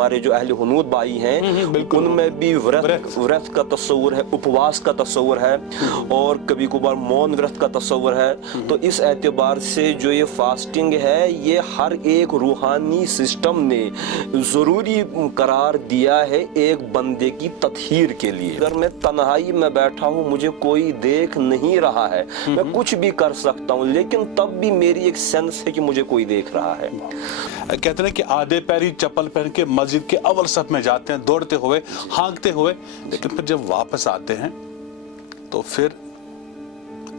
ہمارے جو اہل حنود بھائی ہیں ان میں بھی ورت کا تصور ہے، اپواس کا تصور ہے اور کبھی کبھار مون ورت کا تصور ہے۔ تو اس اعتبار سے جو یہ فاسٹنگ ہے یہ ہر ایک روحانی سسٹم نے ضروری قرار دیا ہے ایک بندے کی تطہیر کے لیے۔ اگر میں تنہائی میں بیٹھا ہوں، مجھے کوئی دیکھ نہیں رہا ہے، میں کچھ بھی کر سکتا ہوں، لیکن تب بھی میری ایک سینس ہے کہ مجھے کوئی دیکھ رہا ہے۔ کہتے ہیں کہ آدھے پیری چپل پہن کے مسجد کے اول صف میں جاتے ہیں، دوڑتے ہوئے، ہانکتے ہوئے، لیکن پھر جب واپس آتے ہیں تو پھر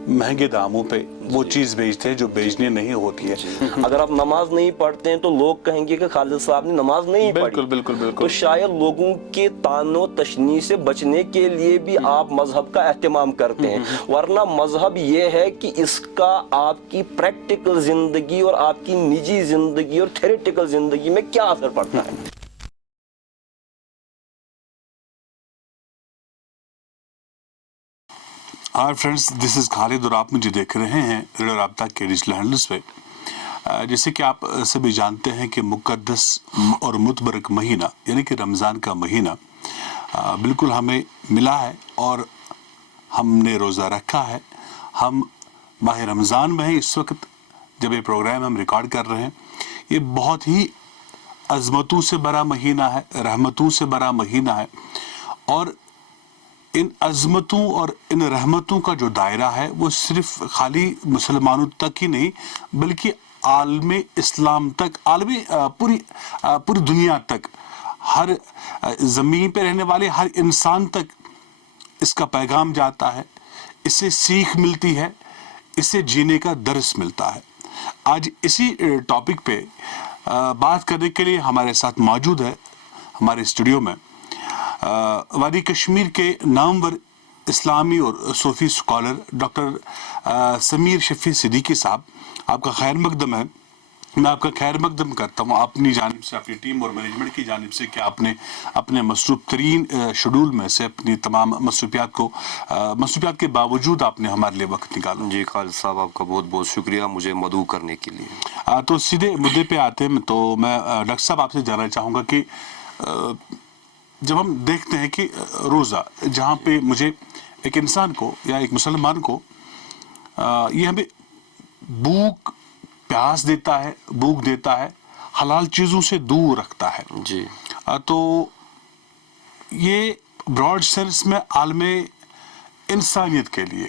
مہنگے داموں پہ وہ چیز بیچتے ہیں جو بیچنی نہیں ہوتی ہے۔ اگر آپ نماز نہیں پڑھتے ہیں تو لوگ کہیں گے کہ خالد صاحب نے نماز نہیں پڑھی۔ بالکل تو شاید لوگوں کے طعن و تشنیع سے بچنے کے لیے بھی آپ مذہب کا اہتمام کرتے ہیں، ورنہ مذہب یہ ہے کہ اس کا آپ کی پریکٹیکل زندگی اور آپ کی نجی زندگی اور تھیوریٹیکل زندگی میں کیا اثر پڑتا ہے۔ ہائی فرینڈز، دس از خالد اور آپ مجھے دیکھ رہے ہیں ریڈیو رابطہ کے ڈیجیٹل ہینڈلز پہ۔ جیسے کہ آپ سبھی جانتے ہیں کہ مقدس اور متبرک مہینہ یعنی کہ رمضان کا مہینہ بالکل ہمیں ملا ہے اور ہم نے روزہ رکھا ہے۔ ہم ماہ رمضان میں ہیں اس وقت جب یہ پروگرام ہم ریکارڈ کر رہے ہیں۔ یہ بہت ہی عظمتوں سے بڑا مہینہ ہے، رحمتوں سے بڑا مہینہ ہے، اور ان عظمتوں اور ان رحمتوں کا جو دائرہ ہے وہ صرف خالی مسلمانوں تک ہی نہیں بلکہ عالم اسلام تک، پوری دنیا تک، ہر زمین پہ رہنے والے ہر انسان تک اس کا پیغام جاتا ہے، اس سے سیکھ ملتی ہے، اس سے جینے کا درس ملتا ہے۔ آج اسی ٹاپک پہ بات کرنے کے لیے ہمارے ساتھ موجود ہے ہمارے اسٹوڈیو میں وادی کشمیر کے نامور اسلامی اور صوفی اسکالر ڈاکٹر سمیر شفیع صدیقی صاحب، آپ کا خیر مقدم ہے۔ میں آپ کا خیر مقدم کرتا ہوں اپنی جانب سے، اپنی ٹیم اور مینجمنٹ کی جانب سے کہ آپ نے اپنے مصروف ترین شیڈول میں سے اپنی تمام مصروفیات کے باوجود آپ نے ہمارے لیے وقت نکالا۔ جی خالد صاحب، آپ کا بہت بہت شکریہ مجھے مدعو کرنے کے لیے۔ تو سیدھے مدعے پہ آتے ہیں، تو میں ڈاکٹر صاحب آپ سے جاننا چاہوں گا کہ جب ہم دیکھتے ہیں کہ روزہ جہاں پہ مجھے ایک انسان کو یا ایک مسلمان کو یہ ہمیں بھوک پیاس دیتا ہے، حلال چیزوں سے دور رکھتا ہے، جی تو یہ براڈ سینس میں عالم انسانیت کے لیے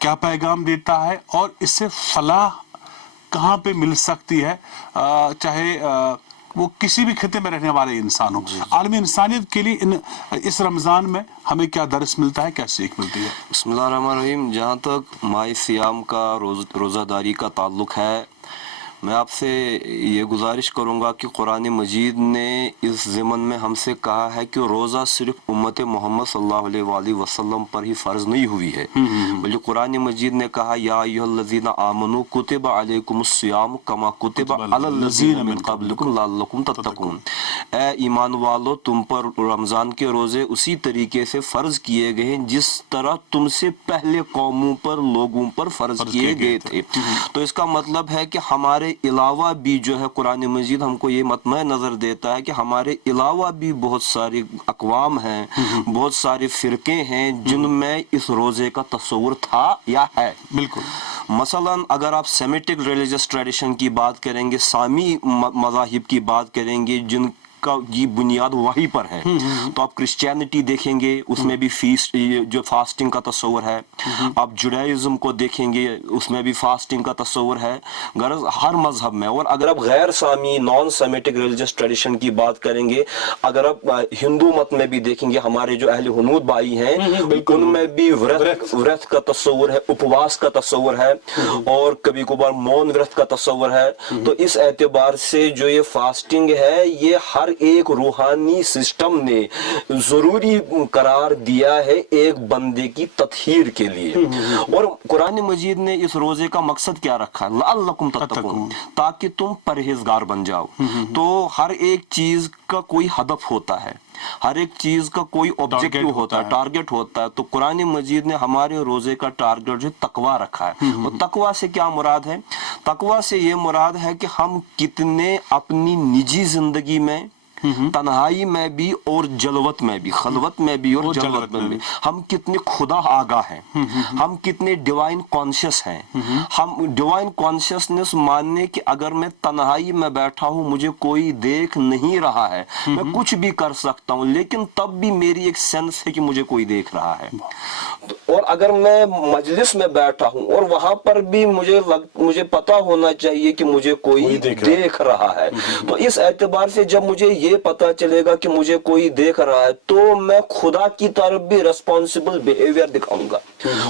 کیا پیغام دیتا ہے اور اس سے فلاح کہاں پہ مل سکتی ہے، چاہے وہ کسی بھی خطے میں رہنے والے انسان ہو۔ عالم انسانیت کے لیے اس رمضان میں ہمیں کیا درس ملتا ہے، کیا سیکھ ملتی ہے؟ بسم اللہ الرحمن الرحیم۔ جہاں تک ماہ سیام کا روزہ داری کا تعلق ہے، میں آپ سے یہ گزارش کروں گا کہ قرآن مجید نے اس ضمن میں ہم سے کہا ہے کہ روزہ صرف امت محمد صلی اللہ علیہ وآلہ وسلم پر ہی فرض نہیں ہوئی ہے، بلکہ قرآن مجید نے کہا یا ایھا الذین آمنوا کتب علیکم الصیام کما کتب علی الذین من قبلکم لعلکم تتقون۔ اے ایمان والو، تم پر رمضان کے روزے اسی طریقے سے فرض کیے گئے ہیں جس طرح تم سے پہلے قوموں پر، لوگوں پر فرض کیے گئے تھے۔ تو اس کا مطلب ہے کہ ہمارے علاوہ بھی جو ہے قرآن مجید ہم کو یہ مطمع نظر دیتا ہے کہ ہمارے علاوہ بھی بہت ساری اقوام ہیں، بہت سارے فرقے ہیں جن میں اس روزے کا تصور تھا یا ہے۔ بالکل۔ مثلا اگر آپ سیمیٹک ریلیجس ٹریڈیشن کی بات کریں گے، سامی مذاہب کی بات کریں گے جن کا یہ بنیاد وحی پر ہے، تو آپ کرسچینٹی دیکھیں گے، اس میں بھی جو فاسٹنگ کا تصور ہے۔ آپ جوڈائزم کو دیکھیں گے، اس میں بھی فاسٹنگ کا تصور ہے۔ غرض ہر مذہب میں، اور اگر آپ غیر سامی نان سیمیٹک ریلیجس ٹریڈیشن کی بات کریں گے، اگر آپ ہندو مت میں بھی دیکھیں گے، ہمارے جو اہل حنود بھائی ہیں ان میں بھی ورت کا تصور ہے، اپواس کا تصور ہے اور کبھی کبھار مون ورت کا تصور ہے۔ تو اس اعتبار سے جو یہ فاسٹنگ ہے یہ ہر ایک روحانی سسٹم نے ضروری قرار دیا ہے ایک بندے کی تطہیر کے لیے۔ اور قرآن مجید نے اس روزے کا مقصد کیا رکھا؟ لعلکم تتقون، تاکہ تم پرہیزگار بن جاؤ۔ تو ہر ایک چیز کا کوئی ہدف ہوتا ہے، ہر ایک چیز کا کوئی آبجیکٹو ہوتا ہے، ٹارگٹ ہوتا ہے۔ تو قرآن مجید نے ہمارے روزے کا ٹارگٹ جو تقویٰ رکھا ہے۔ اور تقویٰ سے کیا مراد ہے؟ تقویٰ سے یہ مراد ہے کہ ہم کتنے اپنی نجی زندگی میں तन्हाई में भी और जलवत में भी, खलवत में भी और जलवत में भी हम कितने खुदा आगाह हैं, हम कितने डिवाइन कॉन्शियस हैं। हम डिवाइन कॉन्शियसनेस मानने कि अगर मैं तन्हाई में बैठा हूं, मुझे कोई देख नहीं रहा है, मैं कुछ भी कर सकता हूं, लेकिन तब भी मेरी एक सेंस है कि मुझे कोई देख रहा है। और अगर मैं मजलिस में बैठा हूं और वहां पर भी मुझे पता होना चाहिए कि मुझे कोई देख रहा है। तो इस एतबार से जब मुझे ये पता चलेगा कि मुझे कोई देख रहा है, तो मैं खुदा की तरफ भी रिस्पॉन्सिबल बिहेवियर दिखाऊंगा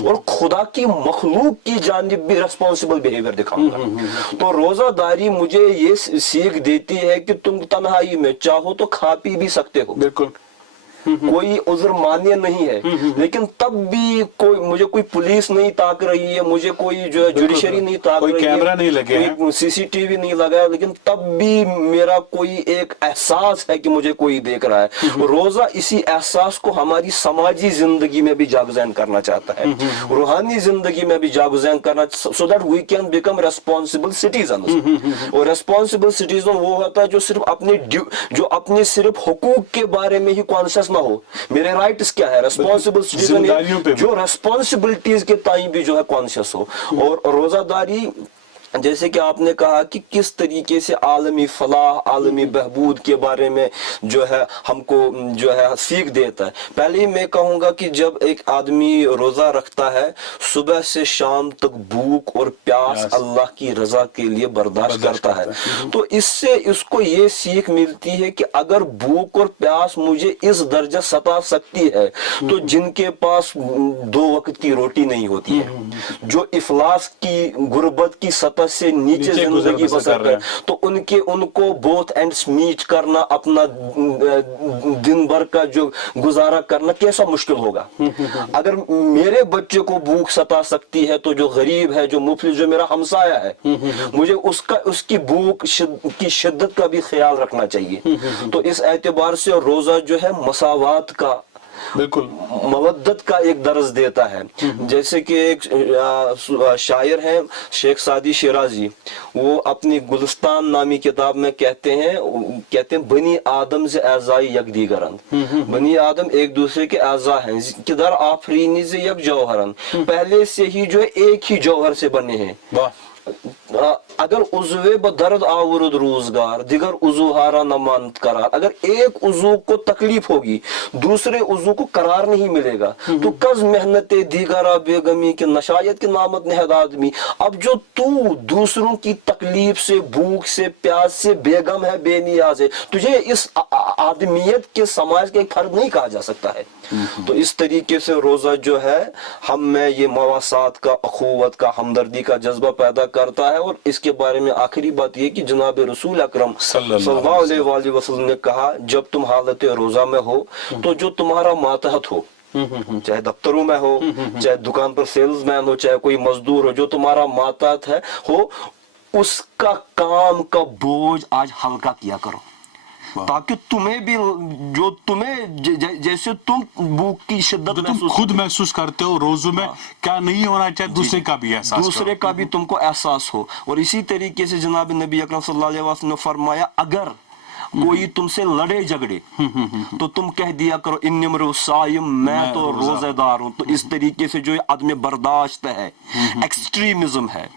और खुदा की मखलूक की जानिब भी रिस्पॉन्सिबल बिहेवियर दिखाऊंगा। तो रोजादारी मुझे ये सीख देती है कि तुम तन्हाई में चाहो तो खा पी भी सकते हो, बिल्कुल कोई उज़्र मान्य नहीं है, लेकिन तब भी मुझे कोई पुलिस नहीं ताक रही है, मुझे कोई जो है जुडिशरी नहीं ताक रही है, कोई कैमरा नहीं लगे, कोई सीसीटीवी नहीं लगा है, लेकिन तब भी मेरा कोई एक एहसास है कि मुझे कोई देख रहा है। रोजा इसी एहसास को हमारी समाजी जिंदगी में भी जागज़ैन करना चाहता है, रूहानी जिंदगी में भी जागज़ैन करना, so that we can become responsible citizen. और रेस्पॉन्सिबल सिटीजन वो होता है जो अपने सिर्फ हुकूक के बारे में ही कॉन्शियस ना हो, मेरे राइट्स क्या है। रेस्पॉन्सिबल सिटीजन जो रेस्पॉन्सिबिलिटीज के ताई भी जो है कॉन्शियस हो। और रोजादारी जैसे कि आपने कहा कि किस तरीके से आलमी फलाह, आलमी बहबूद के बारे में जो है हमको जो है सीख देता है। पहले ही मैं कहूँगा कि जब एक आदमी रोज़ा रखता है, सुबह से शाम तक भूख और प्यास अल्लाह की रजा के लिए बर्दाश्त करता है, तो इससे इसको ये सीख मिलती है कि अगर भूख और प्यास मुझे इस दर्जा सता सकती है, तो जिनके पास 2 वक्त की रोटी नहीं होती है, जो इफलास की, गुर्बत की सतह से नीचे जिंदगी बसर रहे, तो उनको बोथ एंड्स मीट करना, अपना दिन भर का जो गुजारा करना कैसा मुश्किल होगा। अगर मेरे बच्चे को भूख सता सकती है, तो जो गरीब है, जो मुफलिस, जो मेरा हमसाया है, मुझे उसकी भूख की शिद्दत का भी ख्याल रखना चाहिए। तो इस एतबार से रोजा जो है मसावात का, बिल्कुल मवद्दत का एक दर्ज देता है। जैसे कि एक शायर है शेख सादी शिराजी, वो अपनी गुलिस्तान नामी किताब में कहते हैं बनी आदम से एजाई यक दीगरन, बनी आदम एक दूसरे के एजा हैं, किधर आफरीनी से यक जौहरन, पहले से ही जो है एक ही जौहर से बने हैं। अगर उज़्वे बदर्द आवरुद रोजगार दिगर उज़ुहारा नमानत करार, अगर एक उज़ू को तकलीफ होगी, दूसरे उज़ू को करार नहीं मिलेगा, तो कज मेहनत दीगरा बेगमी के नशायत के नामत नहद आदमी। अब जो तू दूसरों की तकलीफ से, भूख से, प्यास से बेगम है, बेनियाज है, तुझे इस आदमियत के, समाज के फर्द नहीं कहा जा सकता है। तो इस तरीके से रोजा जो है हम में ये मवासात का, अखुवत का, हमदर्दी का जज्बा पैदा करता है। और इसके बारे में आखिरी बात ये कि जनाब रसूल अकरम सल्लल्लाहु अलैहि वसल्लम ने कहा, जब तुम हालत रोजा में हो, तो जो तुम्हारा मातहत हो, चाहे दफ्तरों में हो, चाहे दुकान पर सेल्समैन हो, चाहे कोई मजदूर हो, जो तुम्हारा मातहत है हो, उसका काम का बोझ आज हल्का किया करो, ताकि तुम्हें भी, जो तुम्हें जैसे तुम भूख की शिद्दत तुम खुद महसूस करते हो रोजों में, क्या नहीं होना चाहिए दूसरे का भी एहसास, दूसरे का भी तुमको एहसास हो। और इसी तरीके से जनाब नबी अकरम सल्लल्लाहु अलैहि वसल्लम ने फरमाया, अगर कोई तुमसे लड़े झगड़े तो तुम कह दिया करो इन्निमरुसाइम, मैं तो रोजेदार हूं। तो इस तरीके से जो आदमी बर्दाश्त है, एक्सट्रीमिज्म है,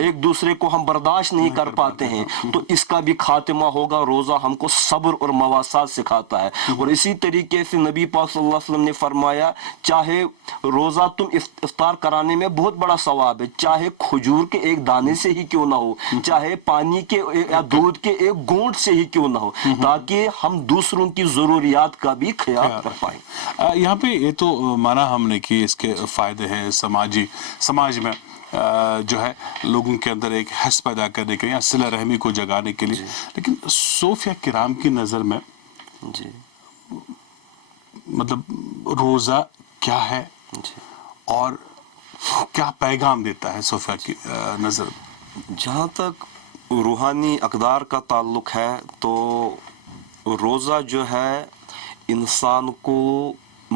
एक दूसरे को हम बर्दाश्त नहीं कर पाते हैं, तो इसका भी खात्मा होगा। रोजा हमको सब्र और मवासात सिखाता है। और इसी तरीके से नबी पाक सल्लल्लाहु अलैहि वसल्लम ने फरमाया, चाहे रोजा तुम इफ्तार कराने में बहुत बड़ा सवाब है, चाहे खजूर के एक दाने से ही क्यों ना हो, चाहे पानी के या दूध के एक घूंट से ही क्यों ना हो, ताकि हम दूसरों की जरूरियात का भी ख्याल कर पाए। यहाँ पे ये तो माना हमने कि इसके फायदे हैं समाज में जो है लोगों के अंदर एक हस पैदा करने के लिए या सिला रहमी को जगाने के लिए, लेकिन सूफिया किराम की नजर में जी मतलब रोजा क्या है और क्या पैगाम देता है सूफिया की नजर में? जहाँ तक रूहानी अक़दार का ताल्लुक है, तो रोज़ा जो है इंसान को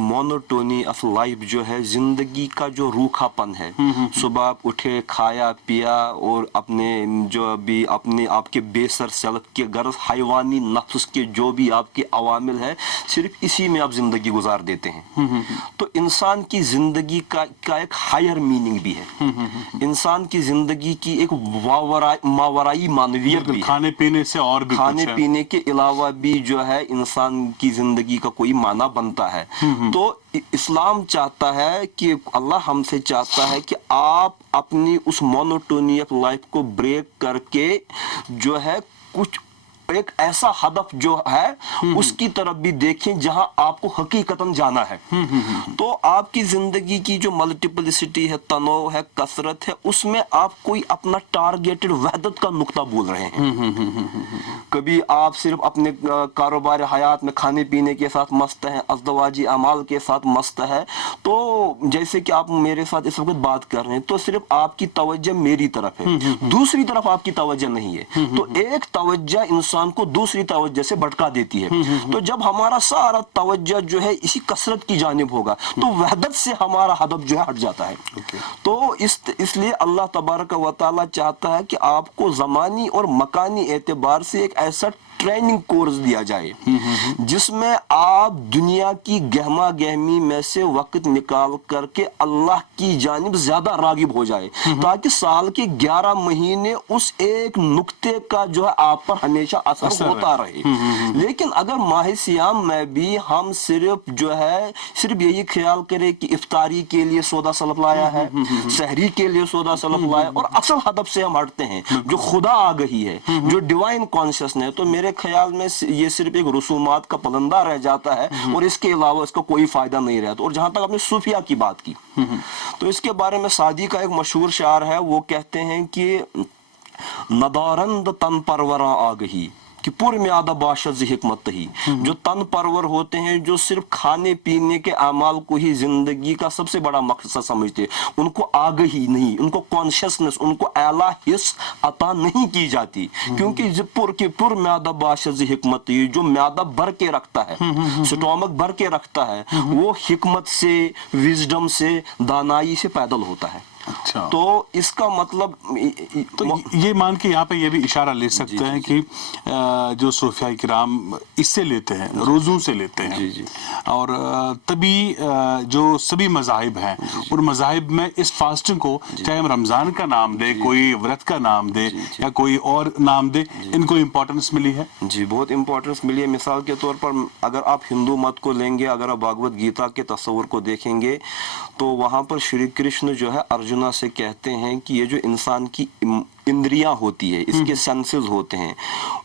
मोनोटोनी ऑफ लाइफ जो है, जिंदगी का जो रूखापन है, सुबह आप उठे, खाया पिया और अपने जो भी अपने आपके बेसर सेल्फ के गर्ज, हैवानी नफ्स के जो भी आपके अवामिल है, सिर्फ इसी में आप जिंदगी गुजार देते हैं। तो इंसान की जिंदगी का एक हायर मीनिंग भी है, इंसान की जिंदगी की एक मावराई मानवियत भी है। खाने पीने से और भी खाने कुछ है। पीने के अलावा भी जो है इंसान की जिंदगी का कोई माना बनता है। तो इस्लाम चाहता है कि अल्लाह हमसे चाहता है कि आप अपनी उस मोनोटोनी ऑफ लाइफ को ब्रेक करके जो है कुछ एक ऐसा हदफ जो है उसकी तरफ भी देखें जहां आपको हकीकतन जाना है। तो आपकी जिंदगी की जो मल्टीपलिसिटी है, तनोव है, कसरत है, उसमें आप कोई अपना टारगेटेड वहदत का नुक्ता बोल रहे हैं। कभी आप सिर्फ अपने कारोबार हयात में खाने पीने के साथ मस्त हैं, अज़दवाजी अमाल के साथ मस्त है। तो जैसे कि आप मेरे साथ इस वक्त बात कर रहे हैं, तो सिर्फ आपकी तवज्जो मेरी तरफ है, दूसरी तरफ आपकी तवज्जो नहीं है। तो एक तवज्जो इंसान को दूसरी तवज्जो से भटका देती है। तो जब हमारा सारा तवज्जो जो है इसी कसरत की जानिब होगा, तो वहदत से हमारा हदफ जो है हट जाता है। तो इसलिए अल्लाह तबारक व तआला चाहता है कि आपको ज़मानी और मकानी एतबार से एक ऐसा ट्रेनिंग कोर्स दिया जाए जिसमें आप दुनिया की गहमा गहमी में से वक्त निकाल करके अल्लाह की जानिब ज्यादा रागिब हो जाए, ताकि साल के 11 महीने उस एक नुक्ते का जो है आप पर हमेशा असर होता रहे। लेकिन अगर माह सियाम में भी हम सिर्फ जो है सिर्फ यही ख्याल करें कि इफ्तारी के लिए सौदा सलफ लाया है, सहरी के लिए सौदा सलफ लाया, और असल हदफ से हम हटते हैं जो खुदा आ गई है, जो डिवाइन कॉन्शियसनेस, तो मेरे ख्याल में ये सिर्फ एक रसूमात का पलंदा रह जाता है और इसके अलावा इसका कोई फायदा नहीं रहता। और जहां तक आपने सूफिया की बात की, तो इसके बारे में सादी का एक मशहूर शायर है, वो कहते हैं कि नदारंद तन परवरा आ गई कि पूर्व में आदा बाशत हिकमत ही। जो तन परवर होते हैं, जो सिर्फ खाने पीने के अमाल को ही जिंदगी का सबसे बड़ा मकसद समझते हैं, उनको आगही नहीं, उनको कॉन्शियसनेस, उनको आला हिस्स अता नहीं की जाती, क्योंकि पुर म्यादा बाशत हिकमत ही, जो म्यादा भर के रखता है, स्टोमक भर के रखता है, वो हिकमत से, विजडम से, दानाई से पैदल होता है। अच्छा। तो इसका मतलब तो ये मान के यहाँ पे ये भी इशारा ले सकते हैं कि जो सूफिया किराम इससे लेते हैं, रोज़ों से लेते हैं, और तभी जो सभी मज़ाहिब हैं उन मज़ाहिब में इस फास्टिंग को, चाहे हम रमज़ान का नाम दे, कोई व्रत का नाम दे या कोई और नाम दे, इनको इम्पोर्टेंस मिली है। जी, बहुत इम्पोर्टेंस मिली है। मिसाल के तौर पर अगर आप हिंदू मत को लेंगे, अगर आप भागवत गीता के तस्वुर को देखेंगे, तो वहाँ पर श्री कृष्ण जो है अर्जुना से कहते हैं कि ये जो इंसान की इंद्रियां होती है, इसके सेंसेस होते हैं,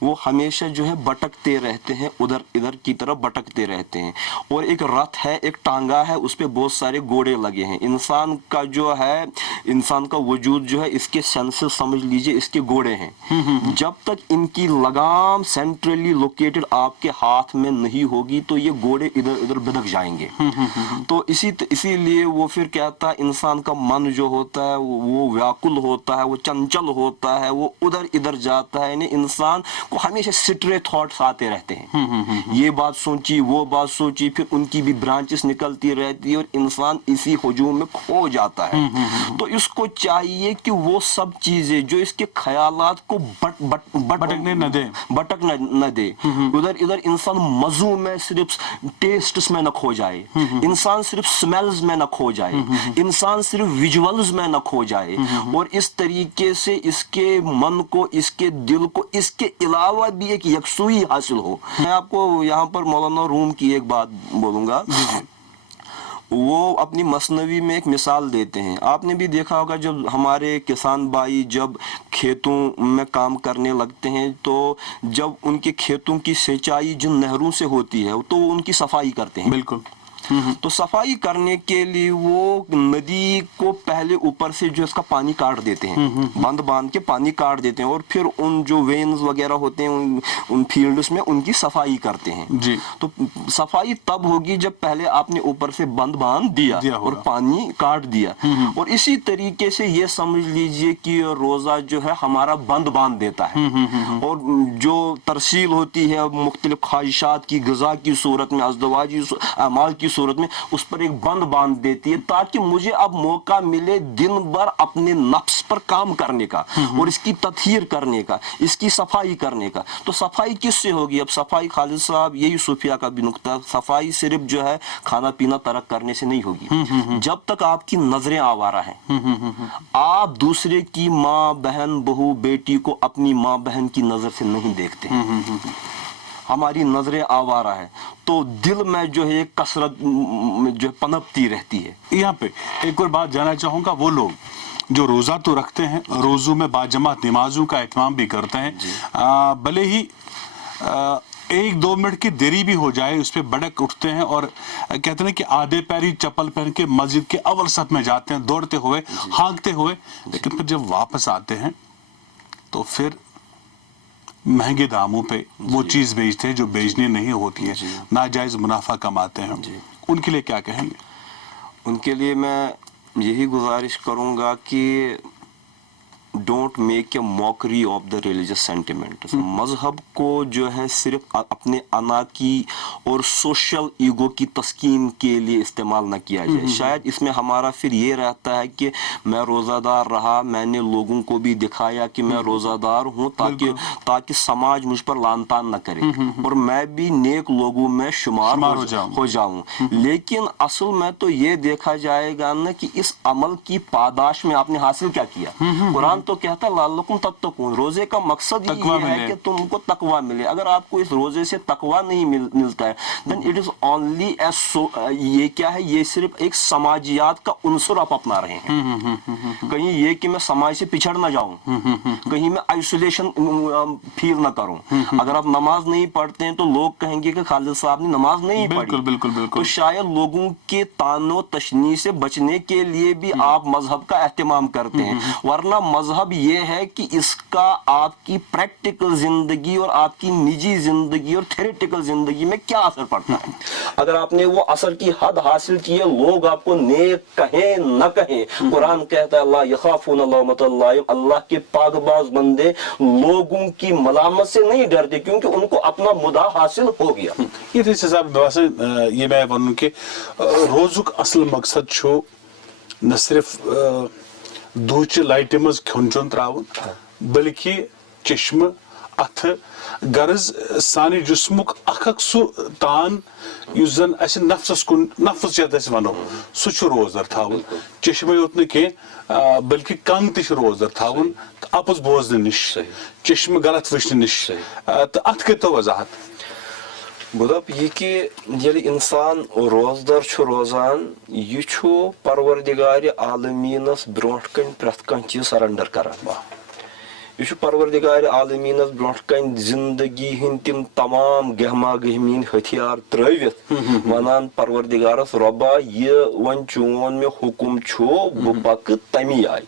वो हमेशा जो है भटकते रहते हैं, उधर इधर की तरफ भटकते रहते हैं। और एक रथ है, एक टांगा है, उस पे बहुत सारे घोड़े लगे हैं। इंसान का जो है, इंसान का वजूद जो है, इसके सेंसेस समझ लीजिए इसके घोड़े हैं। जब तक इनकी लगाम सेंट्रली लोकेटेड आपके हाथ में नहीं होगी, तो ये घोड़े इधर इधर भटक जाएंगे। तो इसीलिए वो फिर कहता है, इंसान का मन जो होता है वो व्याकुल होता है, वो चंचल होता है, वो उधर इधर जाता है। यानी इंसान को हमेशा स्ट्रे थॉट्स आते रहते हैं, ये बात सोची, वो बात सोची, फिर उनकी भी ब्रांचेस निकलती रहती है और इंसान इसी हुजूम में खो जाता है। तो इसको चाहिए कि वो सब चीजें जो इसके ख्यालात को भटकने न दे, उधर इधर इंसान मज़ू में, सिर्फ टेस्ट्स में न खो जाए, इंसान सिर्फ स्मेल्स में न खो जाए, इंसान सिर्फ विजुअल्स में न खो जाए, और इस तरीके से इसके मन को, इसके दिल को, इसके अलावा भी एक यकसुई हासिल हो। मैं आपको यहाँ पर मौलाना रूम की एक बात बोलूंगा, वो अपनी मसनवी में एक मिसाल देते हैं। आपने भी देखा होगा, जब हमारे किसान भाई जब खेतों में काम करने लगते हैं, तो जब उनके खेतों की सिंचाई जिन नहरों से होती है, तो उनकी सफाई करते हैं। बिल्कुल। तो सफाई करने के लिए वो नदी को पहले ऊपर से जो इसका पानी काट देते हैं, बांध के पानी काट देते हैं, और फिर उन जो वेन्स वगैरह होते हैं उन फील्ड्स में उनकी सफाई करते हैं जी। तो सफाई तब होगी जब पहले आपने ऊपर से बांध दिया और पानी काट दिया। और इसी तरीके से ये समझ लीजिए कि रोजा जो है हमारा बांध देता है, और जो तरसील होती है मुख्तलिफ ख्वाहिशात की, ग़िज़ा की सूरत में, अज़दवाजी अमाल की सूरत में उस पर एक बंद बांध देती है, ताकि मुझे अब मौका मिले दिन भर अपने नफ्स पर काम करने का और इसकी तत्हीर करने का, इसकी सफाई करने का। तो सफाई किससे होगी? अब सफाई खालिद साहब, यही सूफिया का भी नुक्ता, सफाई सिर्फ जो है खाना पीना तर्क करने से नहीं होगी। जब तक आपकी नजरें आवारा हैं, आप दूसरे की माँ बहन बहू बेटी को अपनी माँ बहन की नजर से नहीं देखते, हमारी नजरें आवारा है, तो दिल में जो है कसरत जो है पनपती रहती है। यहाँ पे एक और बात जानना चाहूंगा, वो लोग जो रोजा तो रखते हैं, रोजों में बाजमात नमाजों का एहतमाम भी करते हैं, भले ही 1-2 मिनट की देरी भी हो जाए उस पर भड़क उठते हैं और कहते हैं कि आधे पैरी चप्पल पहन के मस्जिद के अव्वल सफ में जाते हैं, दौड़ते हुए, हाँकते हुए, लेकिन फिर जब वापस आते हैं तो फिर महंगे दामों पे वो चीज बेचते हैं जो बेचनी नहीं होती है, नाजायज मुनाफा कमाते हैं। उनके लिए क्या कहेंगे? उनके लिए मैं यही गुजारिश करूंगा कि don't make a mockery of the religious sentiment. मजहब को जो है सिर्फ अपने अना की और सोशल ईगो की तस्कीन के लिए इस्तेमाल न किया जाए। शायद इसमें हमारा फिर ये रहता है कि मैं रोज़ादार रहा, मैंने लोगों को भी दिखाया कि मैं रोज़ादार हूँ, ताकि समाज मुझ पर लान तान न करे और मैं भी नेक लोगों में शुमार हो जाऊं। लेकिन असल में तो ये देखा जाएगा ना कि इस अमल की पादाश में आपने हासिल क्या किया। कुरान तो कहता है लालकुम तत्तकून, रोजे का मकसद ये है कि तुमको तकवा मिले। अगर आपको इस रोजे से तकवा नहीं मिलता है, देन इट इज ओनली ये क्या है, ये सिर्फ एक समाजियात का उनसुर आप अपना रहे हैं। कहीं ये कि मैं समाज से पिछड़ ना जाऊं, कहीं मैं आइसोलेशन फील ना करूं। अगर आप नमाज नहीं पढ़ते हैं तो लोग कहेंगे कि खालिद साहब ने नमाज नहीं पढ़ी। बिल्कुल। तो शायद लोगों के तानो तशनी से बचने के लिए भी आप मजहब का एहतमाम करते हैं, वरना मजहब ये है कि इसका आपकी प्रैक्टिकल जिंदगी और आपकी निजी जिंदगी और थ्योरेटिकल जिंदगी में क्या असर पड़ता है। अगर आपने वो असर की हद हासिल की है, लोग आपको नेक कहें न कहें, कुरान कहता है अल्लाह यखाफून लौमतल लाइम, अल्लाह के पाकबाज बंदे लोगों की मलामत से नहीं डरते, क्योंकि उनको अपना मुदा हासिल हो गया। ये थे साहब, ये मैं वनुं कि रोजुक असल मकसद छो न सिर्फ दूच लाइट मज खोन चोन त्रावन, बल्कि चश्म अथ गर्ज सानि जिस्मुक अख सु तान युस जन अस नफ्सस कुन नफ्स यत अस वनो सु छु रोजदर थावन। चश्मे योत न के बल्कि कान तिश रोजदर थावन, आपस बोजन निश, चश्म गलत वचन निश, तो अथ कतो वजाहत। गुदप ये कि यदि इंसान रोजदर छु रोजान, यह छु परवरदिगार आलमीनस ब्रोट कन प्रथ कह चीज सरेंडर करान। यह परवरदिगार आलमीनस ब्रोट कन जिंदगी हिंद तिम तमाम गहमा गहमीन हथियार त्रवित वनान परवरदिगारस रब्बा ये वन चोन में हुकुम छु बह पक तमी आय।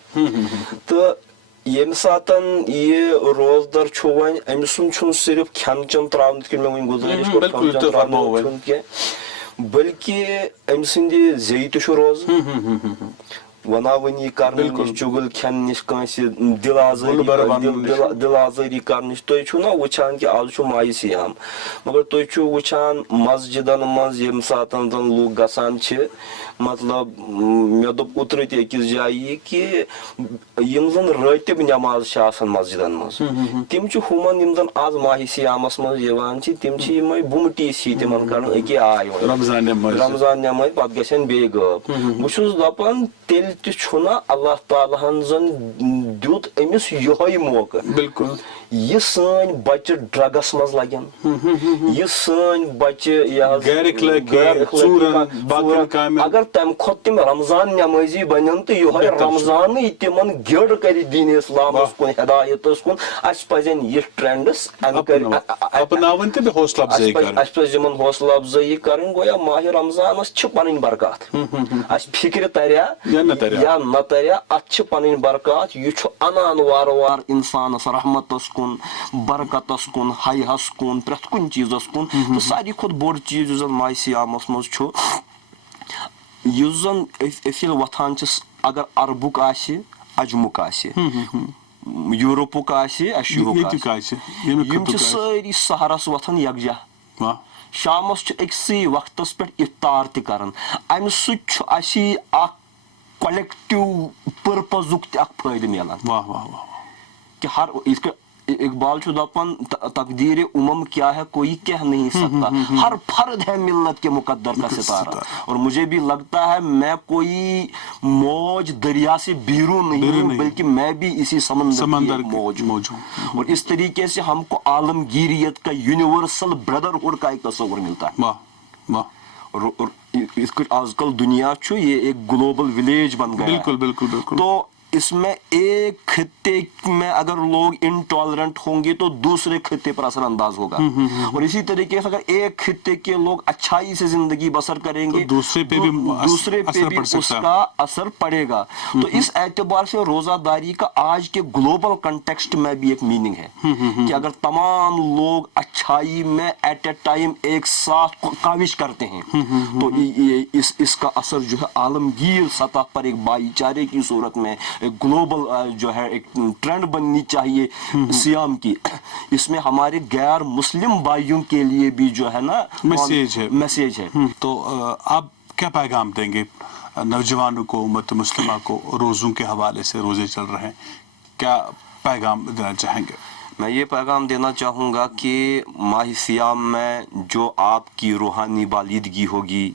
तो ये सातन ये रोजदर छु वन अमि सुन छु सिर्फ खान चन त्रावन कि मैं वन गुजारिश कर खान चन त्रावन के, बल्कि अमि सिंदि ज़ेई त छु रोज वना वनी करने निश, चुगल खान निश, कांसे दिल आज़ारी करने। तुम छु ना वुचान कि आज छु माह सियाम, मगर तुम छु वुचान मस्जिदन मज यम सातन जन लोग गसान छ, मतलब मे दोप उतरत अकिस जाय कि यम जन रातिब नमाज छ आसान मस्जिदन मज, तिम छु हुमन यम जन आज माह सियामस मज यवान छ, तिम छि यम बुमटी सी तिमन करन अके आय रमजान नमाज पत गसन बे गब। बह छुस दपन तेल छुना अल्लाह तालाहन जन दुत अमिस यही मौका। बिल्कुल यह सन बच्चे ड्रगस मज लगन, यह सन बच्चे अगर तम खुद तिम रमजान नमाजी बनन तो यह रमजान तिमन गिड़ कर दीन इस्लाम कुन हिदायत कुन। अस पजन यह ट्रेंड्स अपनावन ते हौसला अफजाई करन, अस पज यमन हौसला अफजाई करन। गोया माह रमजान छ पन बरकत, अस फिक्र तरया या न तरया, अत पन बरकत। यह अनान वार वार इंसानस रहमतस कुन, बरकतस कुन, हयहस कुन, प्रथ कुन चीजस कुन। तो सारी खुद बोड़ चीज जो माह सियामस मज छु, युस जन एफिल वथान छ, अगर अरबुक आसि अजमुक आसि, यूरोपुक आसि एशियुक आसि, यम छ सारी सहरस वथान यकजा। شامس چھ أکسٕے وقتس پٮ۪ٹھ افطار تہِ کران امہِ سۭتۍ چھُ اَسہِ اکھ کولیکٹِو پٔرپزُک تہِ اکھ فٲیدٕ مِلان واہ واہ واہ کہ ہر اس کے اقبال چھُ دپان تقدیر امم کیا ہے کوئی کہہ نہیں سکتا ہر فرد ہے ملت کے مقدر کا ستارہ اور مجھے بھی لگتا ہے میں کوئی موج دریا سے بیرون نہیں ہوں بلکہ میں بھی اسی سمندر کی موج ہوں اور اس طریقے سے ہم کو عالمگیریت کا یونیورسل بردرہڈ کا ایک تصور ملتا ہے واہ واہ اور اس کو آج کل دنیا چھو یہ ایک گلوبل ولیج بن گیا بالکل بالکل بالکل تو اس میں ایک خطے میں اگر لوگ انٹالرنٹ ہوں گے تو دوسرے خطے پر اثر انداز ہوگا اور اسی طریقے سے اگر ایک خطے کے لوگ اچھائی سے زندگی بسر کریں گے دوسرے پہ بھی اس کا اثر پڑے گا تو اس اعتبار سے روزہ داری کا آج کے گلوبل کنٹیکسٹ میں بھی ایک میننگ ہے کہ اگر تمام لوگ اچھائی میں ایٹ اے ٹائم ایک ساتھ کاوش کرتے ہیں تو اس کا اثر جو ہے عالمگیر سطح پر ایک بھائی چارے کی صورت میں گلوبل جو ہے ایک ٹرینڈ بننی چاہیے سیام کی اس میں ہمارے غیر مسلم بھائیوں کے لیے بھی جو ہے نا میسیج ہے تو آپ کیا پیغام دیں گے نوجوانوں کو امت مسلمہ کو روزوں کے حوالے سے روزے چل رہے ہیں کیا پیغام دینا چاہیں گے میں یہ پیغام دینا چاہوں گا کہ ماہ سیام میں جو آپ کی روحانی بالیدگی ہوگی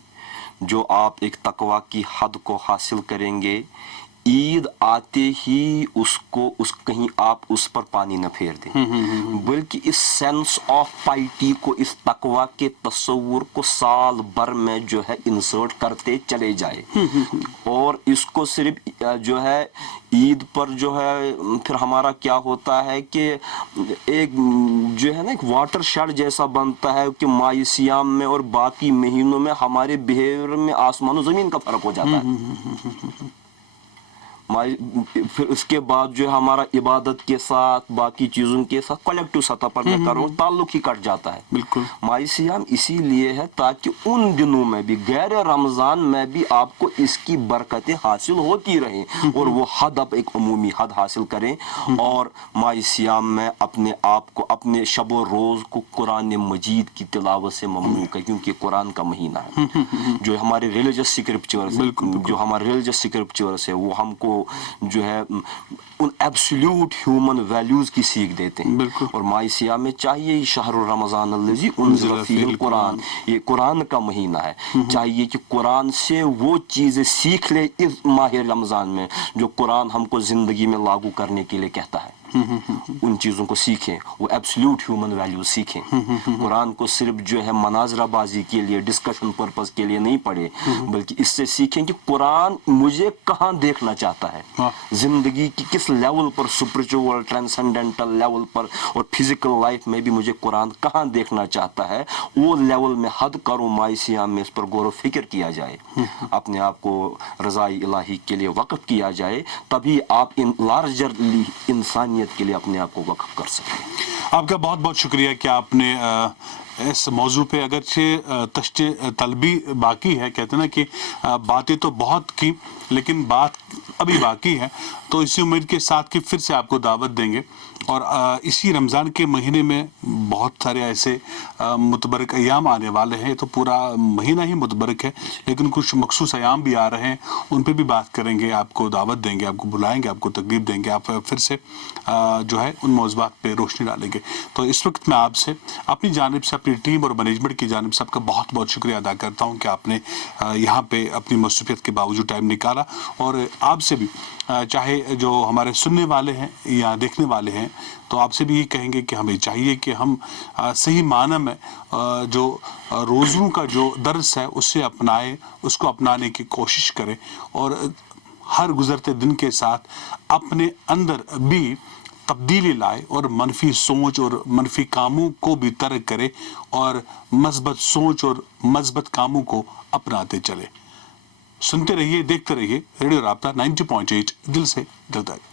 جو آپ ایک تقوی کی حد کو حاصل کریں گے عید آتے ہی اس کہیں آپ اس پر پانی نہ پھیر دیں بلکہ اس سینس آف پائٹی کو اس تقوی کے تصور کو سال بھر میں جو ہے انسرٹ کرتے چلے جائے اور اس کو صرف جو ہے عید پر جو ہے پھر ہمارا کیا ہوتا ہے کہ ایک جو ہے نا ایک واٹر شیڈ جیسا بنتا ہے کہ ماہ سیام میں اور باقی مہینوں میں ہمارے بیہیویئر میں آسمان و زمین کا فرق ہو جاتا ہے پھر اس کے بعد جو ہے ہمارا عبادت کے ساتھ باقی چیزوں کے ساتھ کولیکٹیو سطح پر میں کروں تعلق ہی کٹ جاتا ہے بالکل ماہ سیام اسی لیے ہے تاکہ ان دنوں میں بھی غیر رمضان میں بھی آپ کو اس کی برکتیں حاصل ہوتی رہیں اور وہ حد اب ایک عمومی حد حاصل کریں اور ماہ سیام میں اپنے آپ کو اپنے شب و روز کو قرآن مجید کی تلاوت سے ممنوع کریں کیونکہ قرآن کا مہینہ ہے جو ہمارے ریلیجس اسکرپچرز ہے وہ ہم کو جو ہے ان ایبسلیوٹ ہیومن ویلیوز کی سیکھ دیتے ہیں اور ماہ سیام میں چاہیے شہر رمضان الذی انزل فیہ القرآن یہ قرآن کا مہینہ ہے چاہیے کہ قرآن سے وہ چیزیں سیکھ لے اس ماہ رمضان میں جو قرآن ہم کو زندگی میں لاگو کرنے کے لیے کہتا ہے ان چیزوں کو سیکھیں وہ ایبسلیوٹ ہیومن ویلیوز سیکھیں قرآن کو صرف جو ہے مناظرہ بازی کے لیے ڈسکشن پرپز کے لیے نہیں پڑھے بلکہ اس سے سیکھیں کہ قرآن مجھے کہاں دیکھنا چاہتا ہے زندگی کی کس لیول پر اسپرچول ٹرانسینڈنٹل لیول پر اور فزیکل لائف میں بھی مجھے قرآن کہاں دیکھنا چاہتا ہے وہ لیول میں حد کروں ماہ سیام میں اس پر غور و فکر کیا جائے اپنے آپ کو رضائے الہی کے لیے وقف کیا جائے تبھی آپ ان لارجرلی انسانیت کے لیے اپنے آپ کو وقف کر سکیں آپ کا بہت بہت شکریہ کہ آپ نے اس موضوع پہ اگرچہ تشریح طلبی باقی ہے کہتے ہیں نا کہ باتیں تو بہت کی لیکن بات ابھی باقی ہے تو اسی امید کے ساتھ کہ پھر سے آپ کو دعوت دیں گے اور اسی رمضان کے مہینے میں بہت سارے ایسے متبرک ایام آنے والے ہیں تو پورا مہینہ ہی متبرک ہے لیکن کچھ مخصوص ایام بھی آ رہے ہیں ان پہ بھی بات کریں گے آپ کو دعوت دیں گے آپ کو بلائیں گے آپ کو تکلیف دیں گے آپ پھر سے جو ہے ان موضوعات پہ روشنی ڈالیں گے تو اس وقت میں آپ سے اپنی جانب سے اپنی ٹیم اور مینجمنٹ کی جانب سے آپ کا بہت بہت شکریہ ادا کرتا ہوں کہ آپ نے یہاں پہ اپنی مصروفیت کے باوجود ٹائم نکالا اور آپ سے بھی چاہے جو ہمارے سننے والے ہیں یا دیکھنے والے ہیں تو آپ سے بھی یہ کہیں گے کہ ہمیں چاہیے کہ ہم صحیح معنی میں جو روزوں کا جو درس ہے اسے اپنائیں اس کو اپنانے کی کوشش کریں اور ہر گزرتے دن کے ساتھ اپنے اندر بھی تبدیلی لائے اور منفی سوچ اور منفی کاموں کو بھی ترک کرے اور مثبت سوچ اور مثبت کاموں کو اپناتے چلے سنتے رہیے دیکھتے رہیے ریڈیو رابطہ 90.8 دل سے دل تک